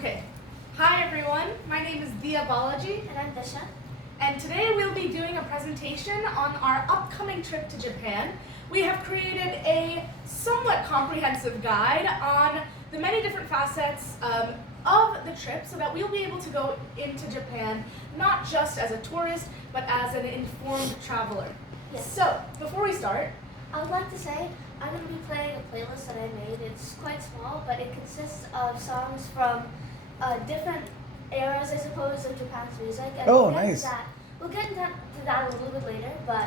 Okay. Hi everyone, my name is Diya And I'm Disha. and today we'll be doing a presentation on our upcoming trip to Japan. We have created a somewhat comprehensive guide on the many different facets of the trip so that we'll be able to go into Japan not just as a tourist, but as an informed traveler. Yes. So, before we start, I would like to say I'm going to be playing a playlist that I made. It's quite small, but it consists of songs from different eras, I suppose, of Japan's music. And Oh, we'll get nice. We'll get into that a little bit later, but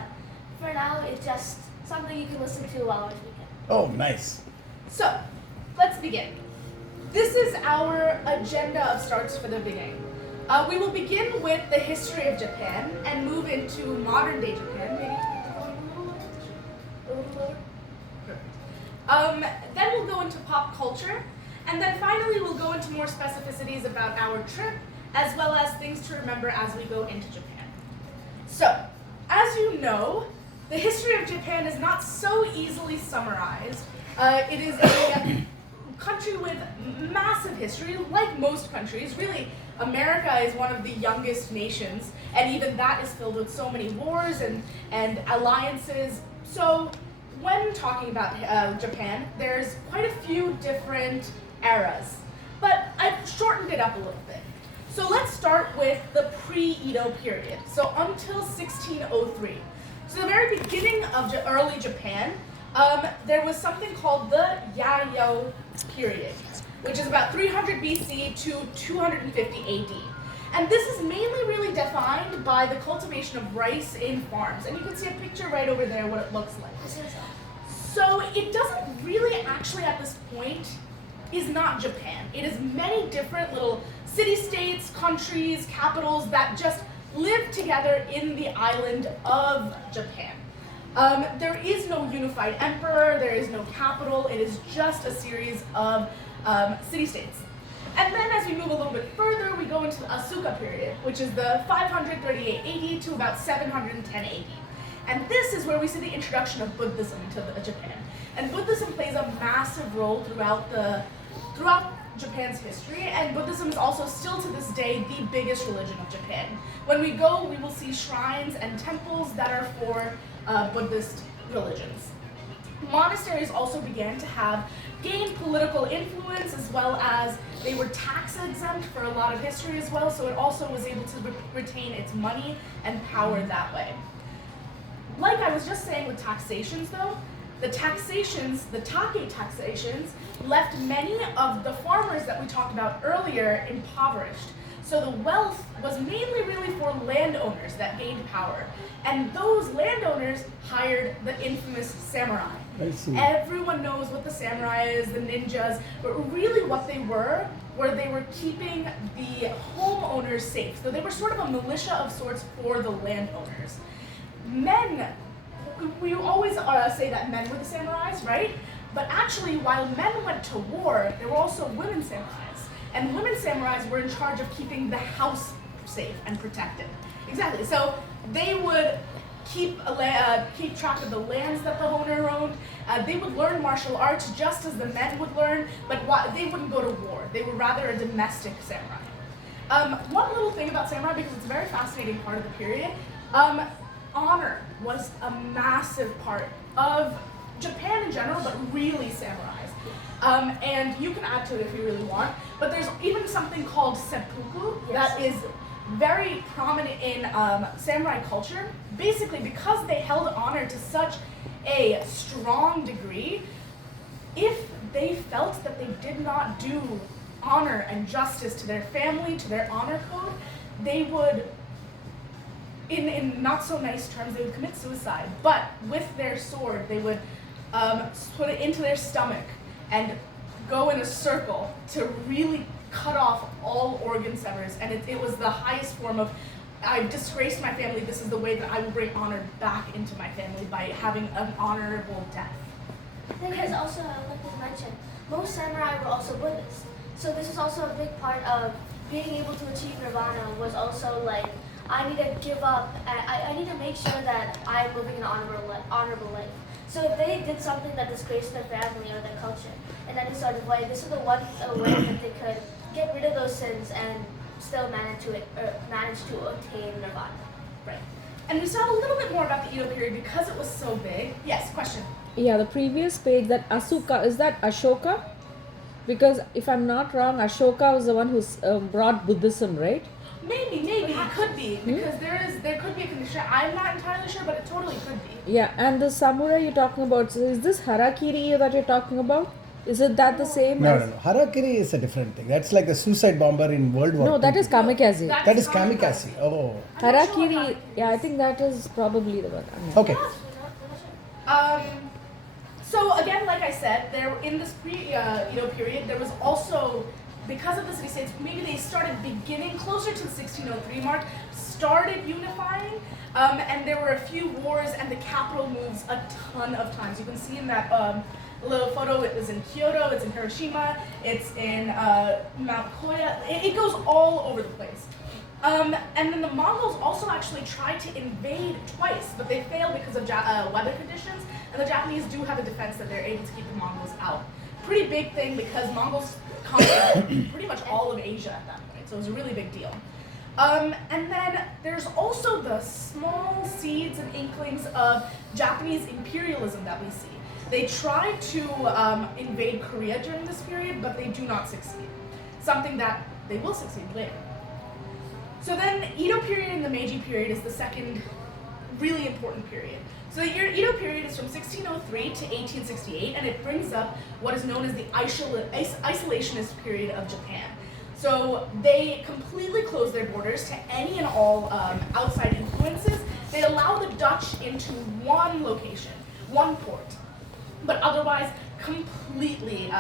for now, it's just something you can listen to while we're speaking. Oh, nice. So, let's begin. This is our agenda of starts for the beginning. We will begin with the history of Japan and move into modern day Japan. Maybe a little lower? Perfect. Then we'll go into pop culture, and then finally we'll go into more specificities about our trip, as well as things to remember as we go into Japan. So, as you know, the history of Japan is not so easily summarized. It is a country with massive history, like most countries. Really, America is one of the youngest nations, and even that is filled with so many wars and alliances. So, when talking about Japan, there's quite a few different eras, but I've shortened it up a little bit. So let's start with the pre-Edo period, so until 1603. So the very beginning of early Japan, there was something called the Yayoi period, which is about 300 BC to 250 AD. And this is mainly really defined by the cultivation of rice in farms. And you can see a picture right over there what it looks like. So it doesn't really actually at this point is not Japan. It is many different little city-states, countries, capitals that just live together in the island of Japan. There is no unified emperor, there is no capital, it is just a series of city-states. And then as we move a little bit further, we go into the Asuka period, which is the 538 AD to about 710 AD. And this is where we see the introduction of Buddhism to Japan. And Buddhism plays a massive role throughout Japan's history, and Buddhism is also still to this day the biggest religion of Japan. When we go, we will see shrines and temples that are for Buddhist religions. Monasteries also began to gain political influence, as well as they were tax exempt for a lot of history as well, so it also was able to retain its money and power that way. Like I was just saying with taxations though, the take taxations, left many of the farmers that we talked about earlier impoverished. So the wealth was mainly really for landowners that gained power. And those landowners hired the infamous samurai. I see. Everyone knows what the samurai is, the ninjas, but really what they were they were keeping the homeowners safe. So they were sort of a militia of sorts for the landowners. Men, we always say that men were the samurais, right? But actually, while men went to war, there were also women samurais. And women samurais were in charge of keeping the house safe and protected. Exactly. So they would keep track of the lands that the owner owned. They would learn martial arts just as the men would learn, but they wouldn't go to war. They were rather a domestic samurai. One little thing about samurai, because it's a very fascinating part of the period, honor was a massive part of Japan in general, but really samurais. And you can add to it if you really want, but there's even something called seppuku that is very prominent in samurai culture, basically because they held honor to such a strong degree. If they felt that they did not do honor and justice to their family, to their honor code, they would, in not so nice terms, they would commit suicide. But with their sword, they would put it into their stomach and go in a circle to really cut off all organ severs. And it was the highest form of, I've disgraced my family, this is the way that I will bring honor back into my family by having an honorable death. Because also, like you mentioned, most samurai were also Buddhist. So this is also a big part of being able to achieve nirvana, was also like, I need to give up, I need to make sure that I'm living an honorable life. So if they did something that disgraced their family or their culture in any sort of way, this is the one way that they could get rid of those sins and still manage to attain nirvana. Right. And we saw a little bit more about the Edo period because it was so big. Yes, question. Yeah, the previous page, that Asuka, is that Ashoka? Because if I'm not wrong, Ashoka was the one who brought Buddhism, right? Maybe it could be because there could be a condition. I'm not entirely sure, but it totally could be. Yeah, and the samurai you're talking about, so is this harakiri that you're talking about? Is it that the same? No. Harakiri is a different thing. That's like the suicide bomber in World War No, II. that is kamikaze. That is kamikaze. Oh. I'm not sure what Harakiri, yeah, I think that is probably the one. Okay. So again, like I said, there in this pre-Edo period, there was also, because of the city-states, maybe they started beginning closer to the 1603 mark, started unifying, and there were a few wars, and the capital moves a ton of times. You can see in that little photo, it was in Kyoto, it's in Hiroshima, it's in Mount Koya. It goes all over the place. And then the Mongols also actually tried to invade twice, but they failed because of weather conditions, and the Japanese do have a defense that they're able to keep the Mongols out. Pretty big thing because Mongols conquered pretty much all of Asia at that point, so it was a really big deal. And then there's also the small seeds and inklings of Japanese imperialism that we see. They tried to invade Korea during this period, but they do not succeed. Something that they will succeed later. So then Edo period and the Meiji period is the second really important period. So the Edo period is from 1603 to 1868, and it brings up what is known as the isolationist period of Japan. So they completely close their borders to any and all outside influences. They allow the Dutch into one location, one port, but otherwise completely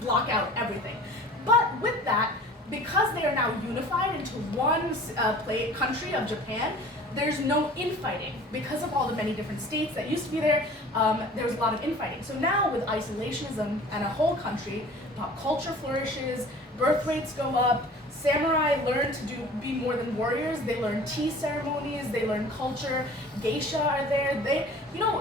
block out everything. But with that, because they are now unified into one country of Japan, there's no infighting. Because of all the many different states that used to be there, there was a lot of infighting. So now with isolationism and a whole country, pop culture flourishes, birth rates go up, samurai learn to be more than warriors, they learn tea ceremonies, they learn culture, geisha are there.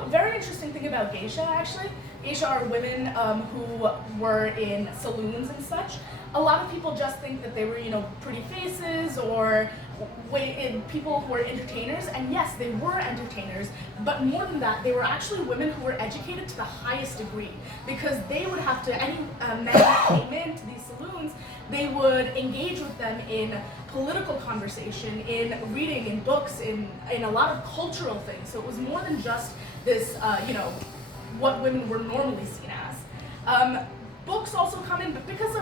Very interesting thing about geisha actually, geisha are women who were in saloons and such. A lot of people just think that they were, pretty faces or people who were entertainers, and yes, they were entertainers, but more than that, they were actually women who were educated to the highest degree, because they would have to, any men who came into these saloons, they would engage with them in political conversation, in reading, in books, in a lot of cultural things. So it was more than just this, what women were normally seen as. Books also come in, but because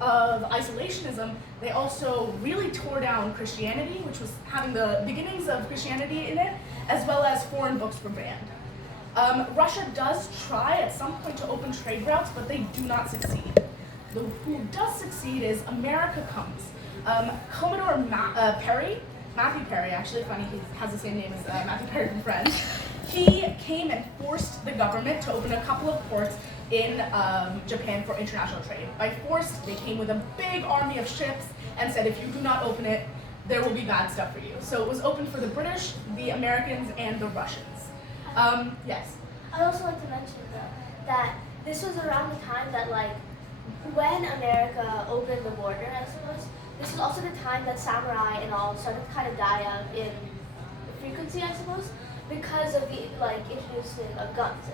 of isolationism, they also really tore down Christianity, which was having the beginnings of Christianity in it, as well as foreign books were banned. Russia does try at some point to open trade routes, but they do not succeed. Who does succeed is America comes. Commodore Matthew Perry, actually funny, he has the same name as Matthew Perry from Friends. He came and forced the government to open a couple of ports in Japan for international trade. By forced, they came with a big army of ships and said, if you do not open it, there will be bad stuff for you. So it was opened for the British, the Americans, and the Russians. Yes? I'd also like to mention that this was around the time that, when America opened the border, I suppose, this was also the time that samurai and all started to kind of die out in frequency, I suppose, because of the, introducing of guns.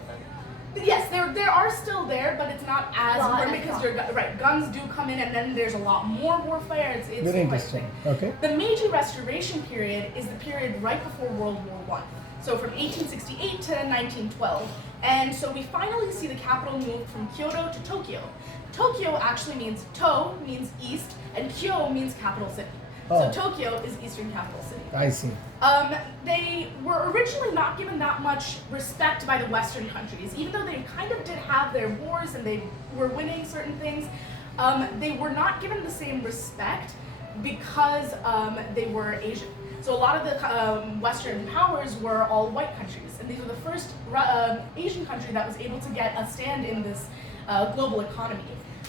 Yes, there are still there, but it's not as important because guns do come in, and then there's a lot more warfare. It's very interesting. Okay. The Meiji Restoration period is the period right before World War I. So from 1868 to 1912. And so we finally see the capital move from Kyoto to Tokyo. Tokyo actually means To means east, and Kyo means capital city. Oh. So Tokyo is Eastern Capital City. I see. They were originally not given that much respect by the Western countries, even though they kind of did have their wars and they were winning certain things. They were not given the same respect because they were Asian. So a lot of the Western powers were all white countries, and these were the first Asian country that was able to get a stand in this global economy.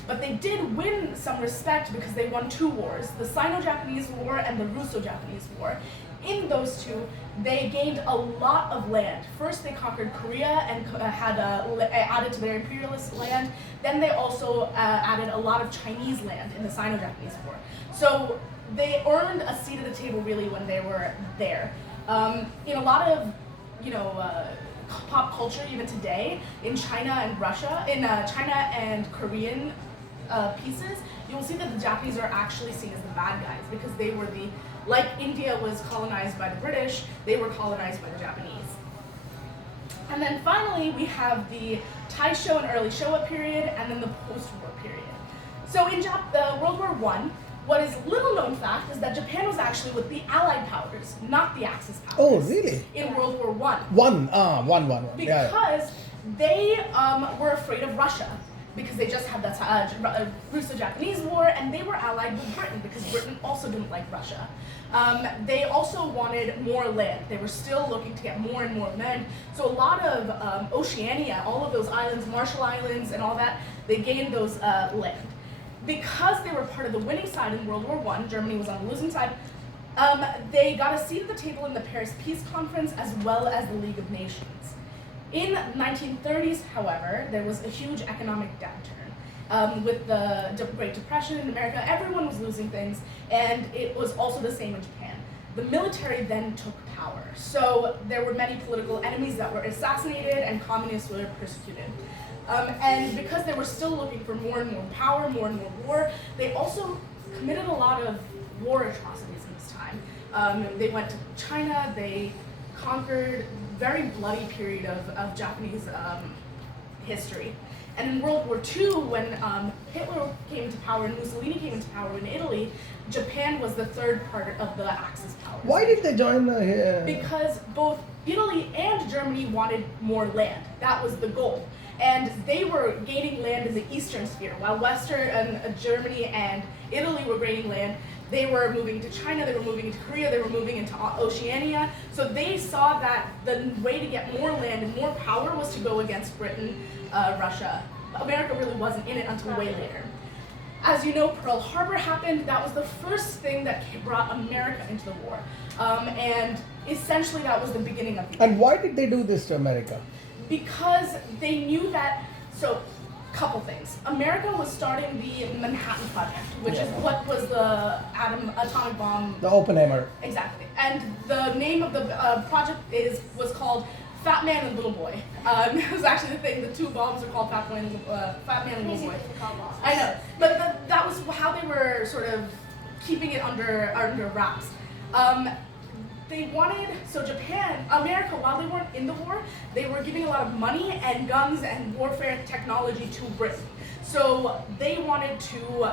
But they did win some respect because they won two wars, the Sino-Japanese War and the Russo-Japanese War. in those two, they gained a lot of land. First, they conquered Korea and had added to their imperialist land. Then they also added a lot of Chinese land in the Sino-Japanese War. So they earned a seat at the table really when they were there. In a lot of, pop culture even today, in China and Russia, in China and Korean pieces, you'll see that the Japanese are actually seen as the bad guys because they were like India was colonized by the British, they were colonized by the Japanese. And then finally, we have the Taisho and early Showa period, and then the post-war period. So in World War I, what is little known fact is that Japan was actually with the Allied powers, not the Axis powers. Oh, really? In World War I. One. Because they were afraid of Russia. Because they just had that Russo-Japanese War, and they were allied with Britain because Britain also didn't like Russia. They also wanted more land. They were still looking to get more and more land. So a lot of Oceania, all of those islands, Marshall Islands and all that, they gained those land. Because they were part of the winning side in World War I, Germany was on the losing side, they got a seat at the table in the Paris Peace Conference as well as the League of Nations. In the 1930s, however, there was a huge economic downturn. With the Great Depression in America, everyone was losing things, and it was also the same in Japan. The military then took power, so there were many political enemies that were assassinated, and communists were persecuted. And because they were still looking for more and more power, more and more war, they also committed a lot of war atrocities in this time. They went to China, they conquered very bloody period of Japanese history. And in World War II, when Hitler came to power and Mussolini came into power in Italy, Japan was the third part of the Axis powers. Why did they join? Because both Italy and Germany wanted more land. That was the goal. And they were gaining land in the eastern sphere, while Western Germany and Italy were gaining land. They were moving to China, they were moving into Korea, they were moving into Oceania. So they saw that the way to get more land and more power was to go against Britain, Russia. America really wasn't in it until way later. As you know, Pearl Harbor happened. That was the first thing that brought America into the war. And essentially that was the beginning of the And why did they do this to America? Because they knew that, so couple things. America was starting the Manhattan Project, which is what was the atomic bomb. The Oppenheimer. Exactly. And the name of the project was called Fat Man and Little Boy. It was actually the thing. The two bombs are called Fat Man and Little Boy. I know, but that was how they were sort of keeping it under wraps. They wanted, so Japan, America, while they weren't in the war, they were giving a lot of money and guns and warfare technology to Britain. So they wanted to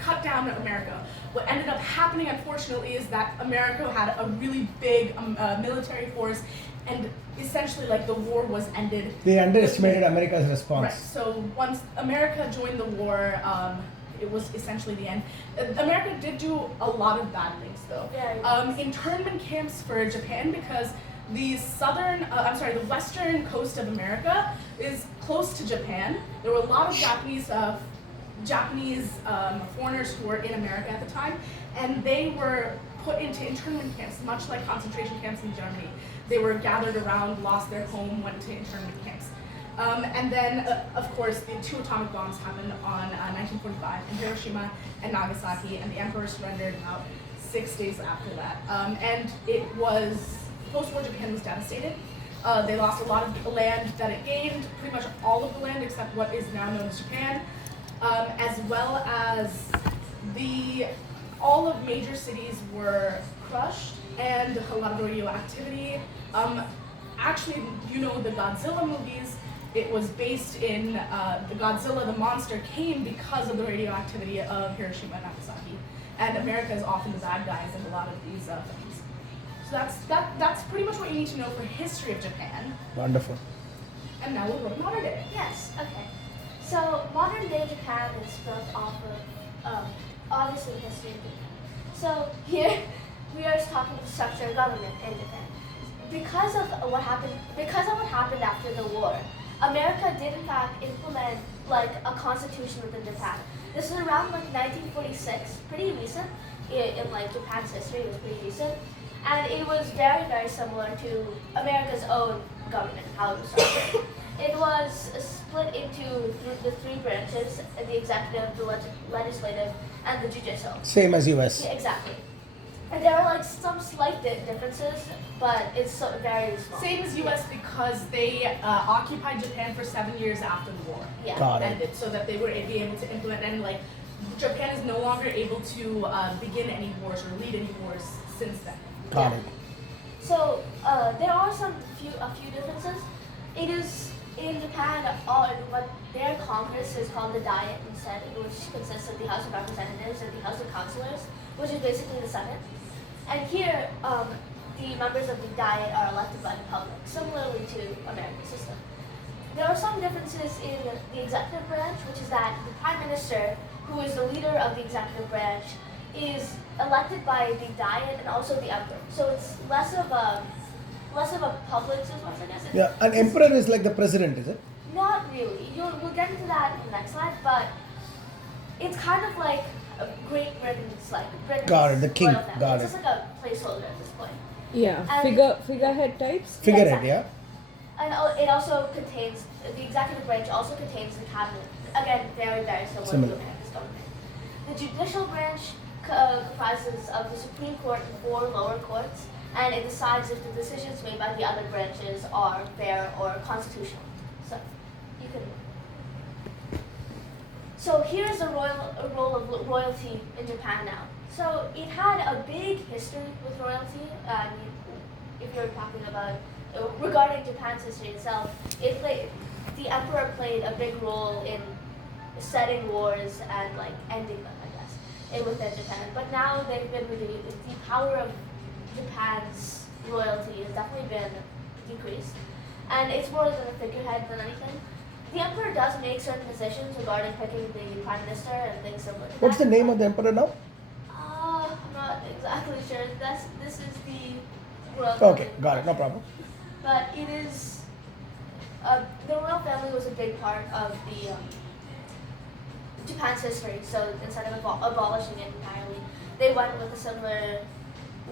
cut down America. What ended up happening, unfortunately, is that America had a really big military force, and essentially, like, the war was ended. They underestimated America's response. Right, so once America joined the war, it was essentially the end. America did do a lot of bad things, though. Internment camps for Japan, because the western coast of America is close to Japan. There were a lot of Japanese foreigners who were in America at the time, and they were put into internment camps, much like concentration camps in Germany. They were gathered around, lost their home, went to internment camps. And then, of course, the two atomic bombs happened on 1945 in Hiroshima and Nagasaki, and the emperor surrendered about 6 days after that. And it was, post-war Japan was devastated. They lost a lot of land that it gained, pretty much all of the land except what is now known as Japan, as well as all of major cities were crushed, and a lot of radioactivity. Actually, you know the Godzilla movies. It was based in the Godzilla, the monster, came because of the radioactivity of Hiroshima and Nagasaki. And America is often the bad guys in a lot of these things. So that's pretty much what you need to know for history of Japan. Wonderful. And now we'll go to modern day. Yes, okay. So modern day Japan is built off of obviously history of Japan. So here we are talking the structure of government in Japan. Because of what happened after the war, America did in fact implement like a constitution within Japan. This is around like 1946, pretty recent in like Japan's history. It was pretty recent. and it was very, very similar to America's own government, how it was structured. It was split into the three branches: the executive, the legislative, and the judicial. Same as US. Yeah, exactly. And there are like some slight differences, but it's very small. Same as US because they occupied Japan for 7 years after the war Yeah. Got it. ended, so that they were be able to implement, and like Japan is no longer able to begin any wars or lead any wars since then. Got Yeah. it. So there are a few differences. It is in Japan, what their Congress is called the Diet instead, which consists of the House of Representatives and the House of Councilors, which is basically the Senate. And here, the members of the Diet are elected by the public, similarly to America's system. There are some differences in the executive branch, which is that the Prime Minister, who is the leader of the executive branch, is elected by the Diet and also the Emperor. So it's less of a public source, I guess. Yeah, an emperor is like the president, is it? Not really. We'll get into that in the next slide, but it's kind of like a Great Britain's Britain's Got it, the king. royal family. Got It's it. just like a placeholder at this point. Yeah, And- figurehead types. Figurehead, exactly. yeah? And it also contains, the executive branch also contains the cabinet. Again, very, very similar to America's government. The judicial branch comprises of the Supreme Court and 4 lower courts, and it decides if the decisions made by the other branches are fair or constitutional. So, you can. So here's the role of royalty in Japan now. So it had a big history with royalty. If you're talking about regarding Japan's history itself, the emperor played a big role in setting wars and like ending them, I guess, within Japan. But now they've been the power of Japan's royalty has definitely been decreased, and it's more than a figurehead than anything. The emperor does make certain decisions regarding picking the prime minister and things similar to that. What's the name of the emperor now? I'm not exactly sure. This is the royal Okay, family. got it, no problem. But it is the royal family was a big part of the Japan's history. So instead of abolishing it entirely, they went with a similar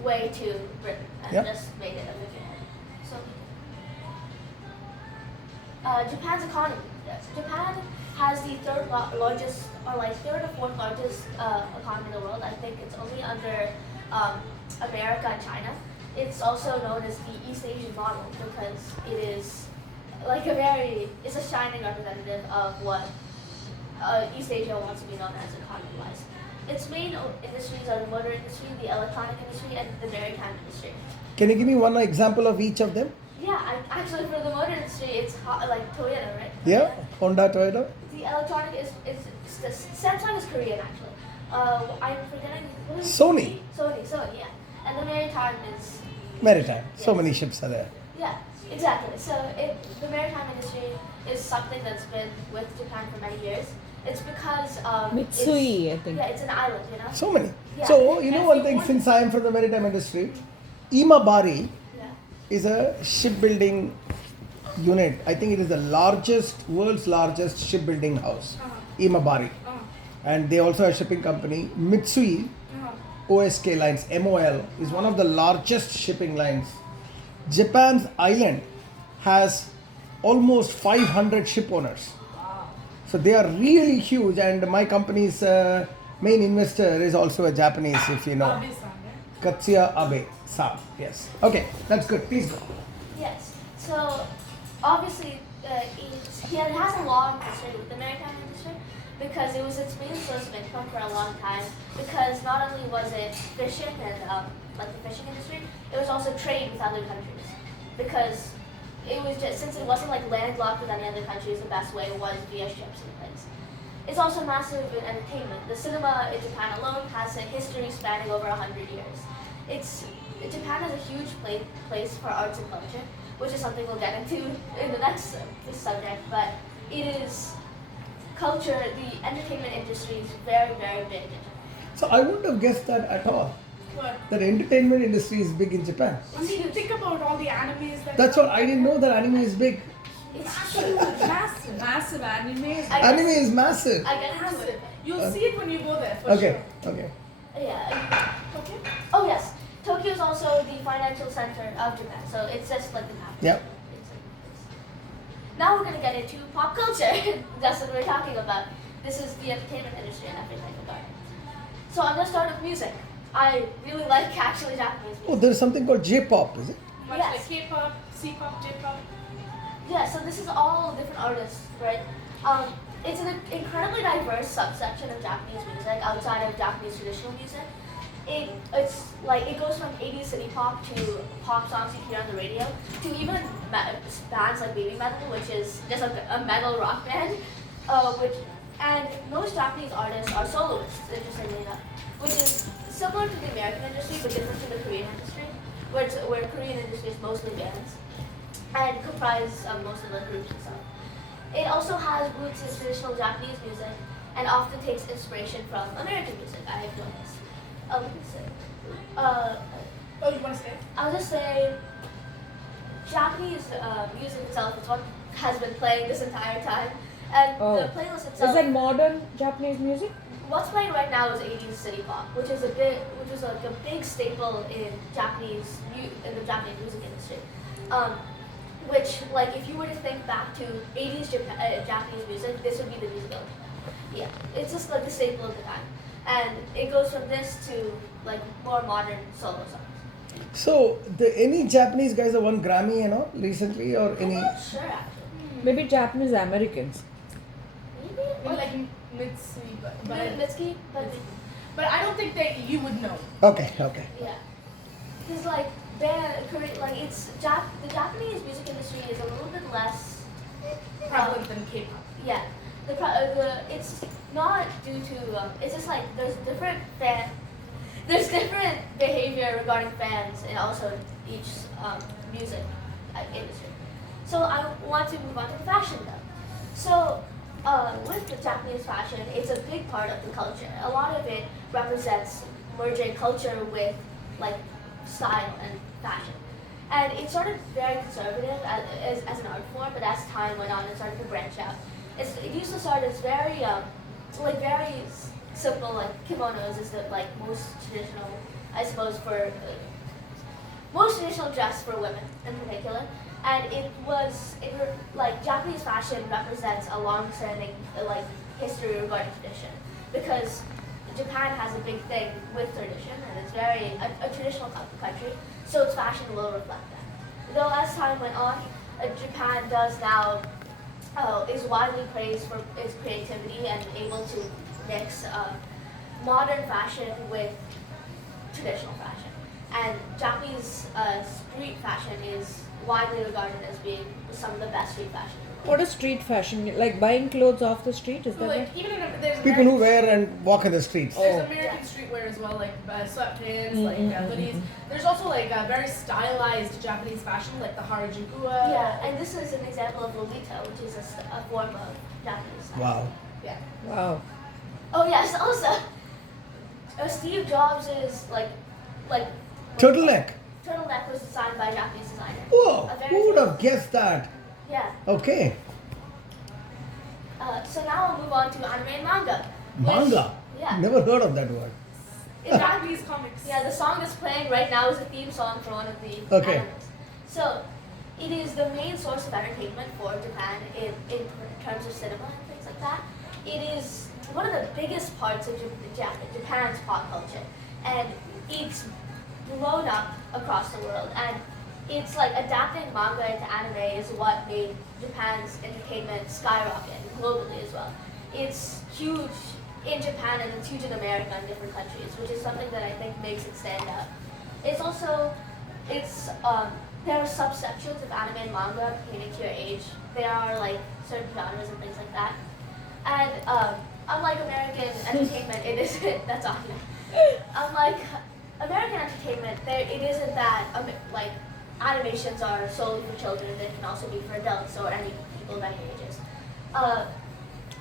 way to Britain and Yep. just made it a figurehead. So Japan's economy. Japan has the third largest, or like third or fourth largest economy in the world. I think it's only under America and China. It's also known as the East Asian model because it is like it's a shining representative of what East Asia wants to be known as economy-wise. Its main industries are the motor industry, the electronic industry, and the maritime industry. Can you give me one example of each of them? Yeah, actually for the motor industry, it's like Toyota, right? Yeah, Honda, Toyota. The electronic is Samsung is Korean actually. I'm forgetting. What is it? Sony. Sony, yeah. And the maritime is Maritime. So Yes. many ships are there. yeah, exactly. So the maritime industry is something that's been with Japan for many years. It's because Mitsui, I think. Yeah, it's an island, you know. So many. Yeah. So, you know That's one the thing, one- since I am from the maritime industry, Imabari Yeah. is a shipbuilding unit. I think it is the world's largest shipbuilding house, Imabari. And they also have a shipping company. Mitsui, OSK Lines, MOL, is one of the largest shipping lines. Japan's island has almost 500 ship owners. So they are really huge, and my company's main investor is also a Japanese, if you know. Abe-san, right? Katsuya Abe-san. Yes. Okay, that's good. Please go. Yes. So obviously, it has a long history with the maritime industry because it was its main source of income for a long time. Because not only was it fishing and like the fishing industry, it was also trade with other countries. Because it was just since it wasn't like landlocked with any other countries, the best way was via ships and things. It's also massive in entertainment. The cinema in Japan alone has a history spanning over 100 years. Japan has a huge place for arts and culture, which is something we'll get into in the next subject. But it is culture. The entertainment industry is very, very big in Japan. So I wouldn't have guessed that at all. But That entertainment industry is big in Japan. I mean, think about all the animes that. That's what I didn't know that anime is big. It's Massive, huge. massive. Massive anime. Anime is massive. I get into Massive. it. You'll see it when you go there for Okay, sure. okay. Yeah. Okay. Oh yes. Tokyo is also the financial center of Japan, so it's just like the capital. Yep. Now we're gonna get into pop culture. That's what we're talking about. This is the entertainment industry and everything about it. So I'm gonna start with music. I really like actually Japanese Oh, music. there's something called J-pop, is it? Much Yes. like K-pop, C-pop, J-pop. Yeah, so this is all different artists, right? It's an incredibly diverse subsection of Japanese music outside of Japanese traditional music. It's like it goes from 80s city pop to pop songs you hear on the radio to even bands like Baby Metal, which is just a metal rock band. And most Japanese artists are soloists, interestingly enough, which is similar to the American industry but different to the Korean industry, where Korean industry is mostly bands and comprise most of the groups and stuff. It also has roots in traditional Japanese music and often takes inspiration from American music, I have noticed. Let me say. Oh, you want to say? I'll just say Japanese music itself is what has been playing this entire time. And Oh. the playlist Is itself, that modern Japanese music? what's playing right now is 80s city pop, which is like a big staple in the Japanese music industry. Which, like, if you were to think back to 80s Japanese music, this would be the music. Yeah, it's just like the staple of the time, and it goes from this to like more modern solo songs. So, any Japanese guys have won Grammy, recently, or I'm any? not sure actually. Maybe Japanese Americans. Maybe Maybe like Mitsuki, but Mitsuki, but I don't think that you would know. Okay. yeah, because like the Japanese music industry is a little bit less Prevalent than K-pop. yeah. It's not due to it's just like there's different behavior regarding fans and also each music industry. So I want to move on to the fashion though. So with the Japanese fashion, it's a big part of the culture. A lot of it represents merging culture with like style and fashion. And it started very conservative as an art form, but as time went on, it started to branch out. It used to start as very simple, like kimonos is the like most traditional, I suppose, for most traditional dress for women in particular. And like Japanese fashion represents a long-standing like history regarding tradition, because Japan has a big thing with tradition, and it's very a traditional country, so its fashion will reflect that. Though as time went on, Japan does now is widely praised for its creativity and able to mix modern fashion with traditional fashion. And Japanese street fashion is widely regarded as being some of the best street fashion. What is street fashion? Like buying clothes off the street? Is that Like it? even there's People who American- wear and walk in the streets. There's Oh. American streetwear as well, like sweatpants, Mm, like hoodies. There's also like very stylized Japanese fashion, like the Harajuku. Yeah, and this is an example of Lolita, which is a form of Japanese style. Wow. Yeah. Wow. Oh yes, also Steve Jobs is like Turtleneck. turtleneck was designed by a Japanese designer. Whoa. A very Who would have famous- guessed that? Yeah. Okay. So now I'll move on to anime and manga. which- Manga. Yeah. Never heard of that word. In Japanese comics. Yeah, the song that's playing right now is a theme song for one of the Okay. animes. So, it is the main source of entertainment for Japan in terms of cinema and things like that. It is one of the biggest parts of Japan's pop culture, and it's blown up across the world. And it's like adapting manga into anime is what made Japan's entertainment skyrocket globally as well. It's huge in Japan and it's huge in America and different countries, which is something that I think makes it stand out. It's also, there are subsections of anime and manga pertaining to your age. There are like certain genres and things like that. And unlike American entertainment, it isn't, that's all. Unlike American entertainment, it isn't that like animations are solely for children. They can also be for adults or any people of any ages.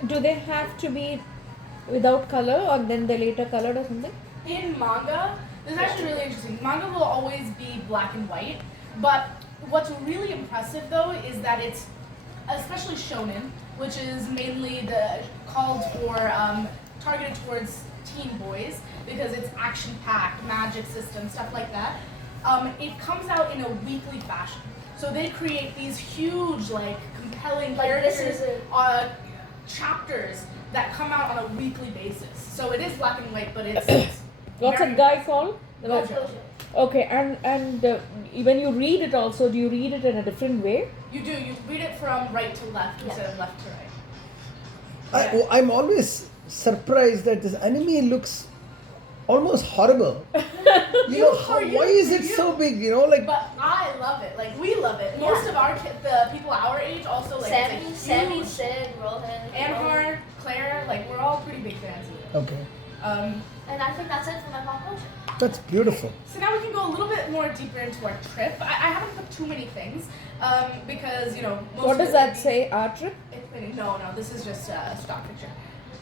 Do they have to be without color or then they later colored or something? In manga, this is actually really interesting. Manga will always be black and white, but what's really impressive though is that it's, especially shonen, which is mainly called for targeted towards teen boys because it's action-packed, magic system, stuff like that. It comes out in a weekly fashion. So they create these huge, like, compelling Like, this characters, is it. chapters that come out on a weekly basis. So it is black and white, but it's What's a very guy impressive. called? Gojo. Okay, and when you read it also, do you read it in a different way? You do. You read it from right to left instead of left to right. I'm always surprised that this anime looks almost horrible. Why is it so big? Like But I love it. Like, we love it. Most of the people our age also like Sammy, huge. Sid, Rohan, Anhar, Claire, like, we're all pretty big fans of it. okay, and I think that's it for my pop culture. that's beautiful. So now we can go a little bit more deeper into our trip. I haven't put too many things because, most What of does it that would be- say? Our trip? No, this is just a stock picture.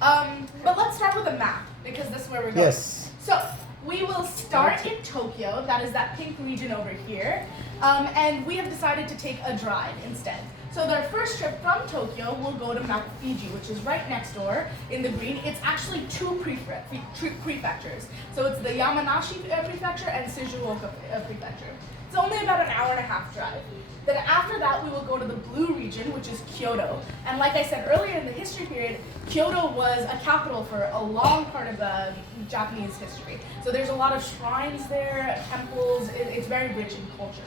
But let's start with a map because this is where we're going. Yes. So we will start in Tokyo. That is that pink region over here. And we have decided to take a drive instead. So their first trip from Tokyo will go to Mount Fiji, which is right next door in the green. It's actually two prefectures. So it's the Yamanashi prefecture and Shizuoka prefecture. It's only about an hour and a half drive. Then after that, we will go to the blue region, which is Kyoto. And like I said earlier in the history period, Kyoto was a capital for a long part of the Japanese history. So there's a lot of shrines there, temples. It's very rich in culture.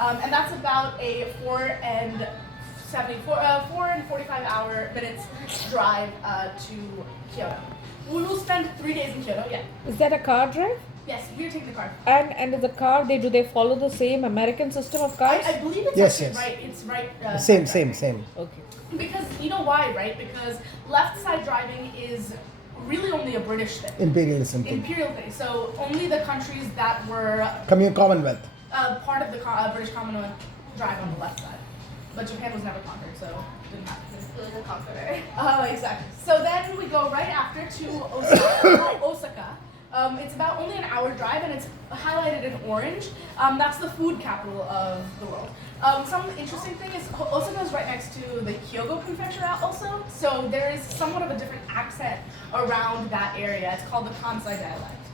And that's about a 4 and 45 minutes drive to Kyoto. We will spend 3 days in Kyoto. Yeah. Is that a car drive? Yes, we're taking the car. And the car, do they follow the same American system of cars? I believe it's Yes, actually yes. right. It's right. Same. Okay. Because you know why, right? Because left side driving is really only a British thing. Imperialism thing. Imperial thing. So only the countries that were Commonwealth. part of the British Commonwealth drive on the left side. But Japan was never conquered, so it didn't happen. It was a conqueror. Oh, exactly. So then we go right after to Osaka. It's about only an hour drive, and it's highlighted in orange. That's the food capital of the world. Some interesting thing is Osaka is right next to the Hyogo prefecture also, so there is somewhat of a different accent around that area. It's called the Kansai dialect.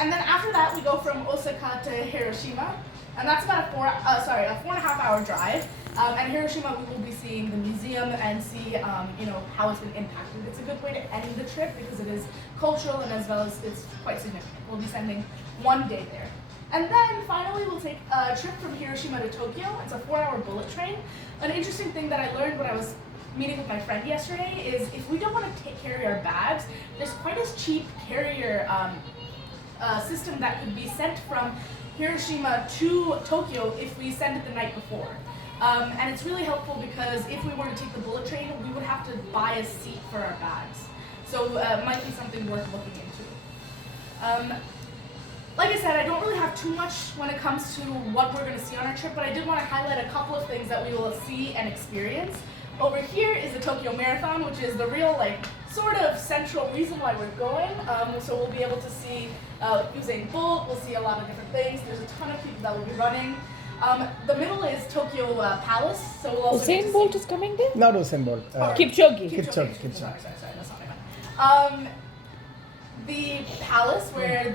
And then after that, we go from Osaka to Hiroshima, and that's about a 4.5 hour drive. And Hiroshima, we will be seeing the museum and see, how it's been impacted. It's a good way to end the trip because it is cultural and as well as it's quite significant. We'll be spending 1 day there. And then finally, we'll take a trip from Hiroshima to Tokyo. It's a 4-hour bullet train. An interesting thing that I learned when I was meeting with my friend yesterday is if we don't want to carry our bags, there's quite a cheap carrier system that could be sent from Hiroshima to Tokyo if we send it the night before. And it's really helpful because if we were to take the bullet train, we would have to buy a seat for our bags. So it might be something worth looking into. Like I said, I don't really have too much when it comes to what we're going to see on our trip, but I did want to highlight a couple of things that we will see and experience. Over here is the Tokyo Marathon, which is the real, sort of central reason why we're going. So we'll be able to see Usain Bolt, we'll see a lot of different things. There's a ton of people that will be running. The middle is Tokyo Palace, so we'll also get to Usain Bolt see- is coming there? Not Usain Bolt. Kipchoge. Kipchoge. Sorry, that's not what I meant. The palace where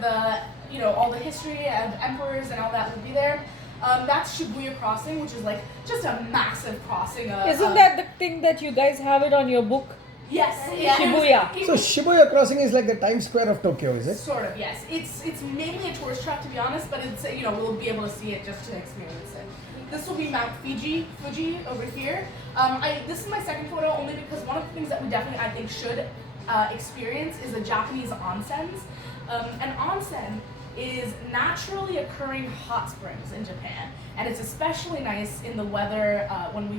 all the history of emperors and all that will be there. That's Shibuya Crossing, which is just a massive crossing. Isn't that the thing that you guys have it on your book? Yes. Yeah. Shibuya. So Shibuya Crossing is like the Times Square of Tokyo, is it? Sort of, yes. It's mainly a tourist trap, to be honest, but it's we'll be able to see it just to experience it. This will be Mount Fuji over here. This is my second photo only because one of the things that we definitely I think should experience is the Japanese onsens. An onsen is naturally occurring hot springs in Japan, and it's especially nice in the weather when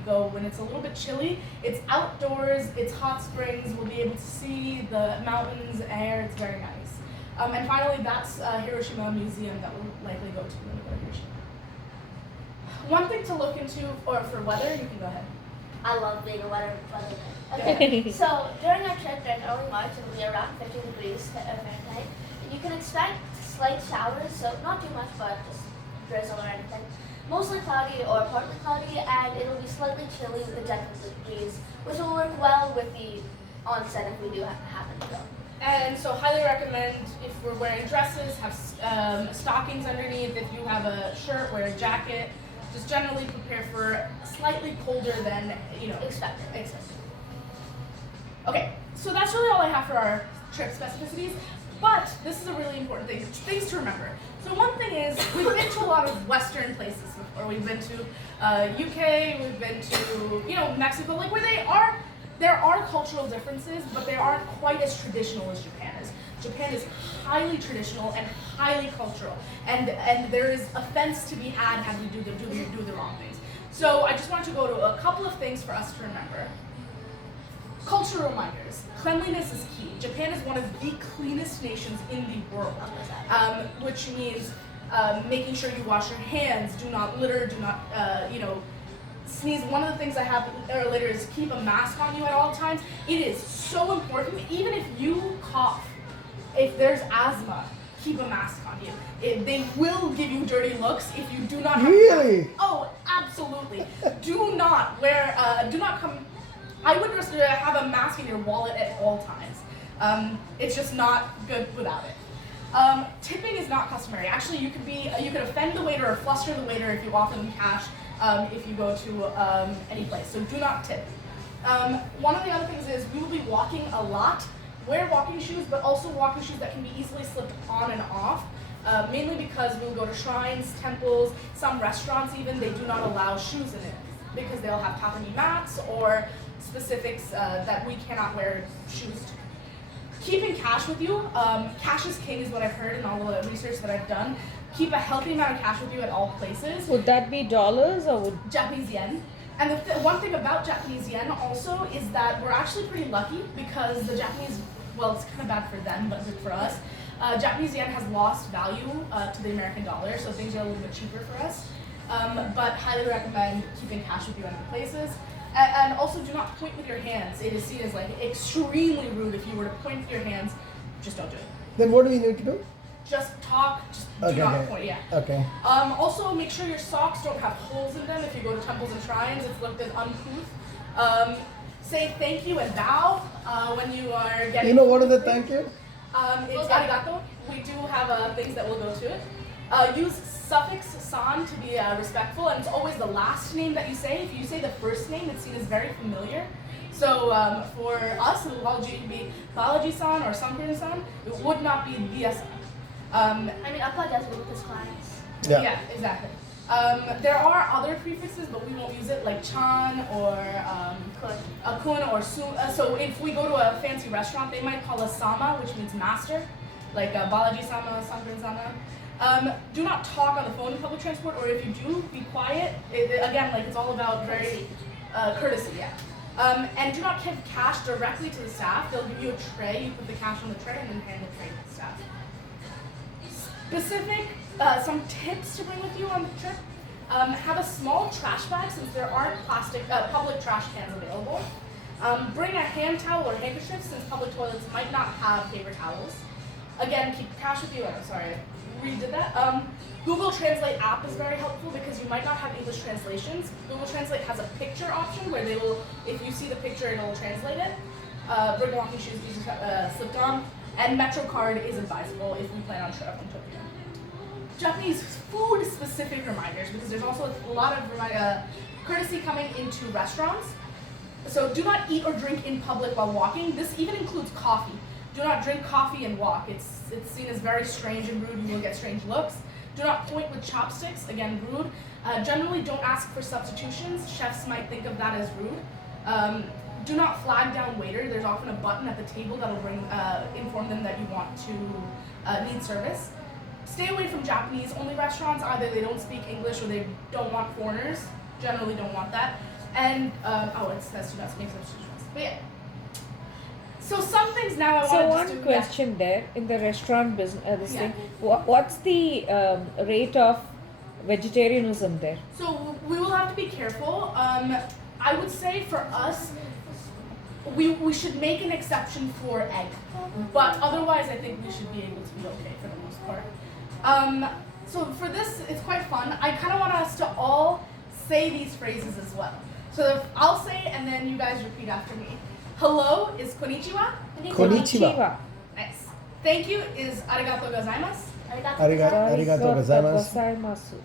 it's a little bit chilly. It's outdoors, it's hot springs, we'll be able to see the mountains, air, it's very nice. And finally, that's Hiroshima Museum that we'll likely go to when we go to Hiroshima. One thing to look into, or for weather, you can go ahead. I love being a weatherman. Okay, so during our trip during early March, it will be around 50 degrees Fahrenheit. You can expect slight showers, so not too much, but just drizzle or anything. Mostly cloudy or partly cloudy, and it'll be slightly chilly with a gentle breeze, which will work well with the onsen if we do happen to go. And so highly recommend if we're wearing dresses, have stockings underneath. If you have a shirt, wear a jacket. Just generally prepare for slightly colder than expected. Okay, so that's really all I have for our trip specificities. But this is a really important thing, things to remember. So one thing is, we've been to a lot of Western places before. We've been to UK, we've been to Mexico, like where there are cultural differences, but they aren't quite as traditional as Japan is. Japan is highly traditional and highly cultural, and there is offense to be had we do the wrong things. So I just wanted to go to a couple of things for us to remember. Cultural reminders. Cleanliness is key. Japan is one of the cleanest nations in the world, which means making sure you wash your hands, do not litter, do not, sneeze. One of the things I have later is keep a mask on you at all times. It is so important. Even if you cough, if there's asthma, keep a mask on you. They will give you dirty looks if you do not have Really? a mask. Oh, absolutely. Do not come. I would just have a mask in your wallet at all times. It's just not good without it. Tipping is not customary. Actually, you could offend the waiter or fluster the waiter if you offer them cash if you go to any place. So do not tip. One of the other things is we will be walking a lot. Wear walking shoes, but also walking shoes that can be easily slipped on and off. Mainly because we will go to shrines, temples, some restaurants even, they do not allow shoes in it because they'll have tatami mats or specifics that we cannot wear shoes to. Keeping cash with you. Cash is king is what I've heard in all the research that I've done. Keep a healthy amount of cash with you at all places. Would that be dollars or would Japanese yen. And one thing about Japanese yen also is that we're actually pretty lucky because the Japanese, well, it's kind of bad for them, but good for us. Japanese yen has lost value to the American dollar, so things are a little bit cheaper for us. But highly recommend keeping cash with you in places. And also do not point with your hands. It is seen as like extremely rude if you were to point with your hands. Just don't do it. Then what do we need to do? Just talk, just do not point, yeah. Okay. Also make sure your socks don't have holes in them if you go to temples and shrines. It's looked as uncouth. Say thank you and bow when you are getting. You know what is the thank you? It's arigato. We do have things that will go to it. Use suffix san to be respectful, and it's always the last name that you say. If you say the first name, it's seen as very familiar. So for us, it will be Balaji-san or Sankurin-san. It would not be Diya-san. Appa does with his clients. Yeah, exactly. There are other prefixes, but we won't use it, like chan or kun or su. So if we go to a fancy restaurant, they might call us sama, which means master, like Balaji-sama, Sankurin-sama. Do not talk on the phone in public transport, or if you do, be quiet. Again, like it's all about very courtesy, yeah. And do not give cash directly to the staff. They'll give you a tray. You put the cash on the tray and then hand the tray to the staff. Specific, some tips to bring with you on the trip. Have a small trash bag since there aren't public trash cans available. Bring a hand towel or handkerchief since public toilets might not have paper towels. Again, keep cash with you. I'm sorry, I redid that. Google Translate app is very helpful because you might not have English translations. Google Translate has a picture option where they will, if you see the picture, it'll translate it. Bring walking shoes, use slipped on. And MetroCard is advisable if we plan on traveling to Tokyo. Japanese food-specific reminders, because there's also a lot of courtesy coming into restaurants. So do not eat or drink in public while walking. This even includes coffee. Do not drink coffee and walk. It's seen as very strange and rude. You will get strange looks. Do not point with chopsticks. Again, rude. Generally, don't ask for substitutions. Chefs might think of that as rude. Do not flag down waiter. There's often a button at the table that'll inform them that you want to need service. Stay away from Japanese-only restaurants. Either they don't speak English or they don't want foreigners. Generally don't want that. And, it says do not make substitutions. But yeah. So some things now I want to So just do. one question there, in the restaurant business, Yeah. what's the rate of vegetarianism there? So we will have to be careful. I would say for us, we should make an exception for egg, but otherwise I think we should be able to be okay for the most part. So for this, it's quite fun. I kind of want us to all say these phrases as well. So I'll say it and then you guys repeat after me. Hello is konnichiwa. Konnichiwa. Thank you is arigato gozaimasu. Arigato gozaimasu. Gozaimasu.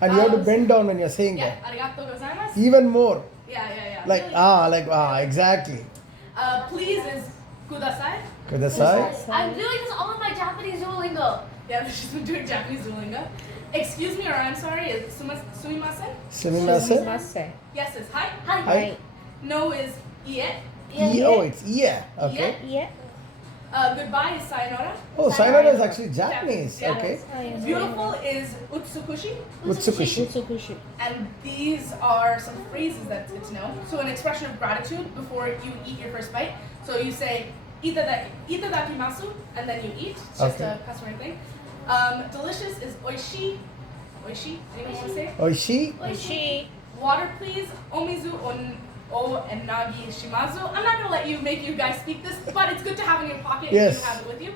And you have to bend down when you're saying Yeah, that. arigato gozaimasu. Even more. Yeah. Like exactly. Please is kudasai. Kudasai. I'm doing this all in my Japanese Duolingo. Yeah, she's been doing Japanese Duolingo. Excuse me or I'm sorry is sumimasen. Sumimasen. Sumimasen. Yes is hi. Hi. No is ie. Oh, it's yeah. Okay. Yeah. Goodbye is sayonara. Oh, sayonara is actually Japanese. Yeah. Okay. Beautiful is utsukushi. Utsukushi. Utsukushi. And these are some phrases that's good to know. So an expression of gratitude before you eat your first bite. So you say itadakimasu and then you eat. It's just Okay. a customary thing. Delicious is oishi. Oishi. Anyone want to say? Oishi. Oishi. Water please. Omizu o and nagi shimazu. I'm not gonna let you make you guys speak this, but it's good to have in your pocket Yes. if you have it with you.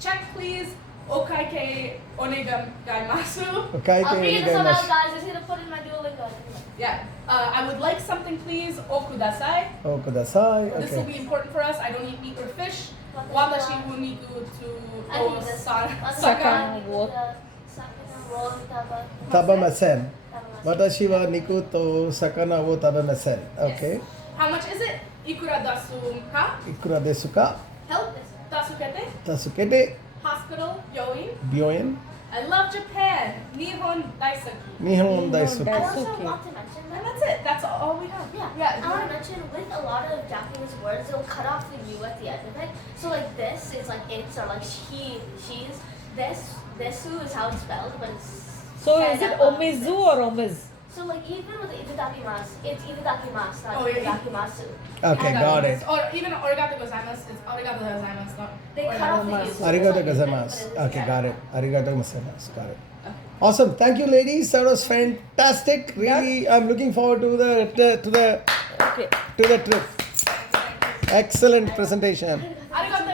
Check please. Okaike onegamaimasu. Okay. I'll figure this one out, guys. It's gonna put in my Duolingo. Yeah. I would like something please. O kudasai. Oh, kudasai. This will Okay. be important for us. I don't eat meat or fish. Watashi wo niku to I o need this. sakana. Sakana. Tabamasen. Watashi wa niku to sakana wo tabamasen. Okay. How much is it? Ikura dasu ka? Ikura desu ka? Help dasukete. Tasukete. Hospital yoin. Byoen. I love Japan. Nihon daisuki. Nihon I daisuki. also Daisuke. want to mention And that. that's it. That's all we have. Yeah, I want to mention with a lot of Japanese words, they'll cut off the U at the end of it. So like this is like it's or like she, she's. Desu is how it's spelled, but it's. So is it omizu or omiz? So like even with the itadakimasu, it's itadakimasu, not Oh, yeah. itadakimasu. Okay, got it. Or even arigato gozaimasu. It's arigato gozaimasu. Not They cut off the U. Gozaimasu. Arigato gozaimasu. Okay, got it. Arigato gozaimasu. Got it. Awesome. Thank you, ladies. That was fantastic. Really, I'm looking forward to the Okay. trip. Excellent presentation.